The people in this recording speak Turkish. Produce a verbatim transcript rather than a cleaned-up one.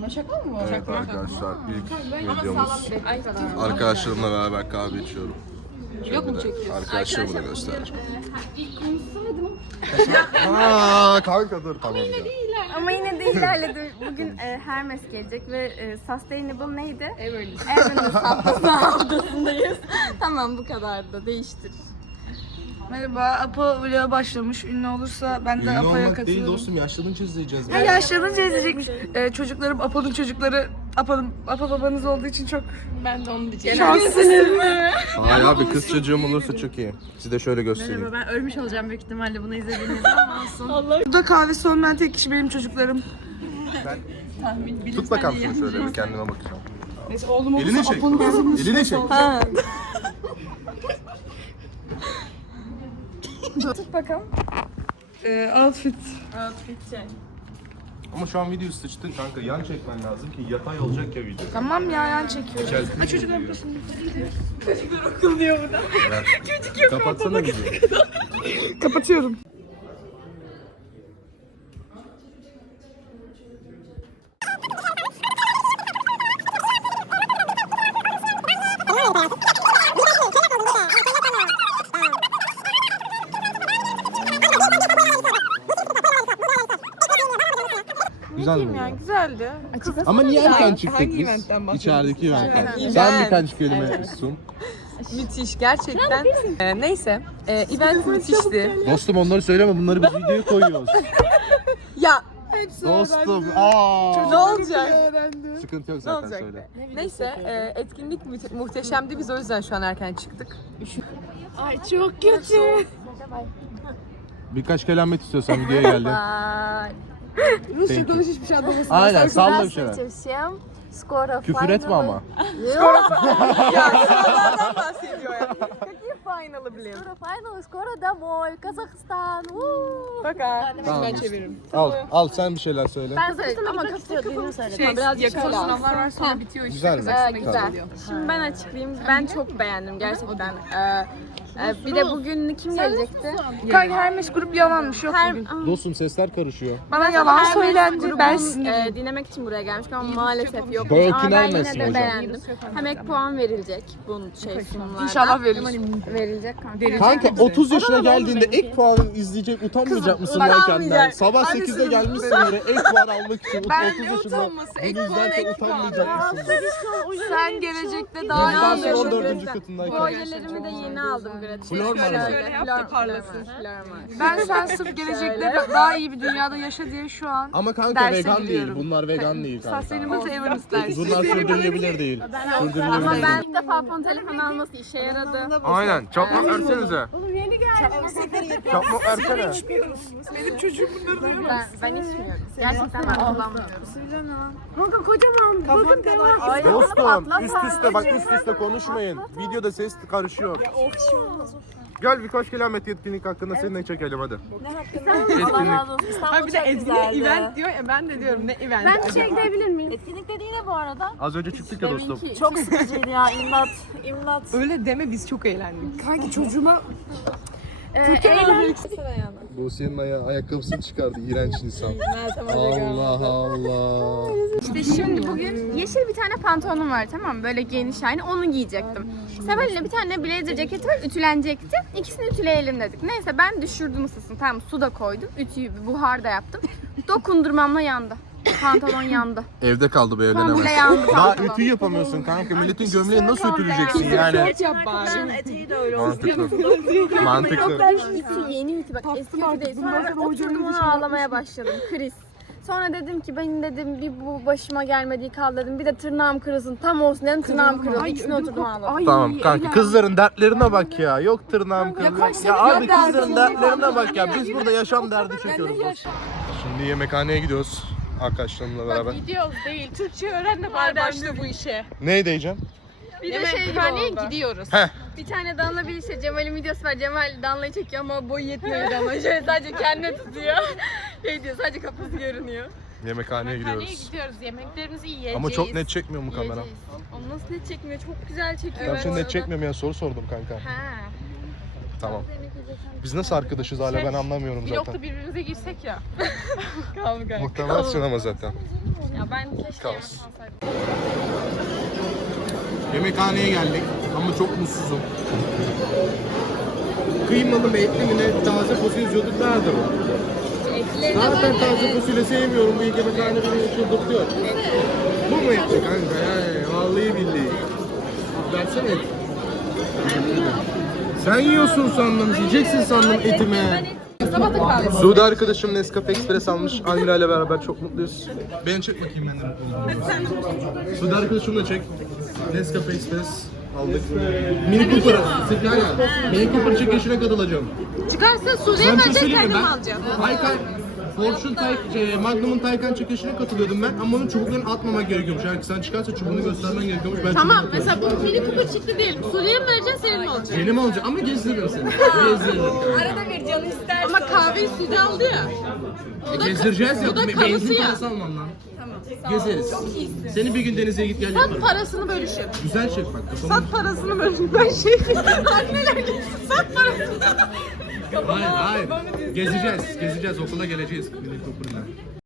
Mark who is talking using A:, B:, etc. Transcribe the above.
A: Şaka mı?
B: Evet
A: Şaka.
B: arkadaşlar ilk videomuz. Arkadaşlarımla beraber kahve içiyorum.
A: Yok mu çekiyorsun?
B: Arkadaşlarımı da göstereceğim. Aaa kanka dur tamam.
C: Ama yine de ilerledi. Bugün e, Hermes gelecek ve e, Sustainable neydi?
A: Everly.
C: Everly haftasındayız. Tamam bu kadar da değiştir.
D: Merhaba, Apo vloga başlamış. Ünlü olursa ben de
B: Ünlü
D: Apo'ya
B: olmak
D: katılıyorum.
B: değil dostum, yaşlanınca izleyeceğiz.
D: Ha, yaşlanınca izleyecekmiş. Ee, çocuklarım, Apo'nun çocukları, Apo'nun, Apo babanız olduğu için çok
A: Ben de onu diyeceğim.
D: şanslısınız.
B: Hayır abi, kız çocuğum olursa çok iyi. Size şöyle göstereyim.
A: Ben ölmüş olacağım büyük ihtimalle bunu izlediğinizde ama olsun.
D: Burada kahvesi olmayan tek kişi benim çocuklarım.
B: Tut bakalım şunu şöyle, bir kendime bakacağım.
D: Neyse oğlum olursa
B: Elini çek.
D: Apo'nun kızının
B: Elini çek.
C: Tut bakalım.
D: Ee, outfit.
B: Ama şu an video sıçtın kanka, yan çekmen lazım ki yatay olacak ya video.
D: Tamam ya, yan çekiyorum.
B: Ha
D: çocuklar
B: Çocuklar okul diyor burada. Çocuk yok. Kapatsana videoyu.
D: Kapatıyorum.
B: Güzel mi?
D: Ya güzeldi.
B: Ama niye erken çıktık
A: hangi
B: biz?
A: eventten bahsediyorsun?
B: İçerideki eventten.
A: Evet.
B: Sen birkaç kelime sun.
A: Müthiş gerçekten. Ee, neyse, e, event müthişti.
B: Dostum onları söyleme, bunları biz videoya koyuyoruz.
A: Ya
B: Dostum, aaa.
A: ne olacak?
B: Sıkıntı yok
A: Ne
B: zaten,
A: olacak?
B: söyle.
A: Neyse, e, etkinlik müte- muhteşemdi. Biz o yüzden şu an erken çıktık.
D: Ay çok kötü.
B: Birkaç kelamet istiyorsan videoya geldin.
D: Rusça konuş, hiçbir şey anlamasın.
B: Aynen, salla bir şeyler.
C: всем. Скоро
B: Küfür etme ama.
A: Ya sıralardan bahsediyor ya. Какие файналы, блин?
C: Скоро final, скоро домой. Казахстан. Woo!
A: Baka.
B: Tamam.
A: Ben çeviririm.
B: Al, al sen bir şeyler söyle.
C: Ben söyledim ama kapatıyordum söyledim.
A: Şey, birazcık şöyle al.
D: var sonra bitiyor işte.
B: Güzel mi?
C: Ee, güzel. Şimdi ben açıklayayım. Ben çok beğendim gerçekten. Ee, e, bir de bugün kim gelecekti?
D: Kanka Hermes grup yalanmış, yok
C: Her,
D: bugün.
B: Dostum sesler karışıyor.
D: Bana yalan
C: Hermes
D: söylendi,
C: grubunun,
D: ben sinirliyim.
C: e, dinlemek için buraya gelmiştim ama maalesef yok.
B: Burger
C: Ama
B: King
C: ben
B: Hermes
C: yine
B: mi
C: de
B: hocam?
C: beğendim. Hem ek puan verilecek bunun şey sunumlarda.
D: İnşallah verir.
C: Verilecek kanka.
B: Kanka otuz yaşına geldiğinde ek puanı izleyecek, utanmayacak mısın lan kendine?
A: utanmayacak.
B: Sabah sekizde gelmişsin yere ek puan almak için
D: Ben
B: otuz
D: ne
B: yaşında
D: utanması,
B: bunu
D: ek puan,
B: izlerken
D: ek puan.
B: utanmayacak mısın?
D: Sen gelecekte daha iyi
B: Enflasyon on
D: yaşadın.
B: dördüncü katındayken.
C: Projelerimi de yeni aldım gratis.
B: Flor var mı?
C: Şöyle, flor parlasın. Flor var.
D: Ben sen sırf gelecekte daha iyi bir dünyada yaşa diye şu an
B: Ama kanka
D: derse
B: vegan değil,
D: gidiyorum.
B: bunlar vegan değil kanka.
D: Sustainable Everest dersi.
B: Bunlar sürdürülebilir değil.
C: Ama
B: Sürdürülebilir değil.
C: ben ilk defa fon telefon alması işe yaradı.
B: Aynen, çakmak versenize. Çakmak versene.
D: Benim çocuğum bunları duyamaz.
C: Ben, ben içmiyorum. Gerçekten ben kullanmıyorum.
D: Kanka kocaman. Bakın devam.
B: Dostum üst üste bak, üst üste konuşmayın. Videoda ses karışıyor. Gel birkaç kelamet etkinlik hakkında seninle çekelim hadi. Etkinlik.
A: Abi bir de etkinlik event diyor ya, ben de diyorum ne event?
C: Ben bir şey gidebilir miyim?
E: Etkinlik dediği ne bu arada?
B: Az önce çıktık ya dostum.
E: Çok sıkıcıydı ya, imdat, imdat.
A: Öyle deme, biz çok eğlendik.
D: Kanki çocuğuma
B: Buse'nin aya ayakkabısını çıkardı, iğrenç insan. Allah Allah.
C: İşte şimdi bugün yeşil bir tane pantolonum var, tamam mı? Böyle geniş, yani onu giyecektim. Seval'le bir tane blazer ceketi var, ütülenecekti. İkisini ütüleyelim dedik. Neyse ben düşürdüm ısısını, tamam, su da koydum. Ütüyü buhar da yaptım. Dokundurmamla yandı. Pantolon yandı.
B: Evde kaldı bu evden
C: Komple
B: hemen.
C: yandı
B: Daha
C: pantolon.
B: ütü yapamıyorsun kanka. Milletin gömleğini nasıl ütüleyeceksin yani?
A: Hiç yap bari.
E: Eteği de öyle
B: Mantıklı. Mantıklı.
C: Ütü yeni ütü, bak eski ütü değil. Sonra oturdum ona ağlamaya başladım. Kriz. Sonra dedim ki benim dedim bir bu başıma gelmediği kaldı dedim. Bir de tırnağım kırılsın. Tam olsun dedim, tırnağım kırıldı. İkisine oturdum ağladım.
B: Tamam kanka, kızların dertlerine bak ya. Yok tırnağım kırılıyor. Ya abi kızların dertlerine bak ya. Biz burada yaşam derdi çekiyoruz. Şimdi yemekhaneye gidiyoruz arkadaşlarımla beraber.
F: Gidiyoruz değil. Türkçe öğren de bari başla bu işe.
B: Ne diyeceğim?
C: Bir de şey gibi oldu.
F: gidiyoruz.
B: Heh.
C: Bir tane Danla bir şey, Cemal'in videosu var. Cemal Danla'yı çekiyor ama boyu yetmiyor Danla. Şöyle sadece kendine tutuyor. Şey diyor, sadece kafası görünüyor.
B: Yemekhaneye
F: Haneye
B: gidiyoruz.
F: gidiyoruz. Yemeklerimizi yiyeceğiz.
B: Ama çok net çekmiyor mu kamera?
C: Yiyeceğiz. Onu nasıl net çekmiyor? Çok güzel çekiyor.
B: Ben
C: bu
B: şimdi net
C: arada.
B: çekmiyorum ya, soru sordum kanka.
C: Ha.
B: Tamam. Biz nasıl arkadaşız hala, ben anlamıyorum
F: Bir
B: zaten.
F: nokta birbirimize girsek ya. Kavga.
B: Muhtemelen ama zaten.
C: Ya
F: Ben keşke
B: Kaos.
F: yapmasaydım.
B: Yemekhaneye geldik ama çok mutsuzum. Kıymalı mı etli mi ne taze fasulye yazıyordu. Nerede bu? Zaten taze fasulye sevmiyorum. Bu yemekhane beni çıldırtıyor. Bu mu etli kanka? He, vallahi billahi. Versene et. Sen yiyorsun sandım, yiyeceksin sandım etimi.
A: Sabah da kahve.
B: Suudi arkadaşım Nescafe Express almış. Almira ile beraber çok mutluyuz. Beni çek bakayım ben de mutlu olduğumu. Suudi arkadaşımı da çek. Nescafe Express aldık. Mini Cooper. Sıkıntı Mini Cooper çekilişine katılacağım.
A: Çıkarsa Suudi'ye
B: Ben bir şey
A: verecek,
B: söyleyeyim mi?
A: kendim
B: Ben
A: alacağım.
B: Taycan, Porsche Tay, şey, Magnum'un Taycan çekilişine katılıyordum ben ama onun çubuklarını atmamak gerekiyormuş. Eğer sen çıkarsa çubuğunu göstermen gerekiyormuş. Ben
F: Tamam
B: çubuğunu
F: mesela bu Mini Cooper çıktı diyelim. Suudi'ye mi vereceksin senin mi olacak?
B: benim olacak ama gezdiririm seni. Gezdiririm.
A: Arada bir canı isterse.
F: Ama kahveyi Suudi aldı ya.
B: E, gezdireceğiz ya.
F: bu da
B: Be-
F: kalısı
B: Benzin
F: ya.
B: parası almam lan. Gezeriz. Seni bir gün denize git gel
F: Sat
B: yaparım.
F: parasını bölüşün.
B: Güzel çek bak.
F: Sat
B: Kafamı...
F: parasını bölüşün. Ben şey anneler gibi sat parasını.
B: Hayır hayır. Gezeceğiz. Gezeceğiz. Okula geleceğiz. Milli Cooper'la.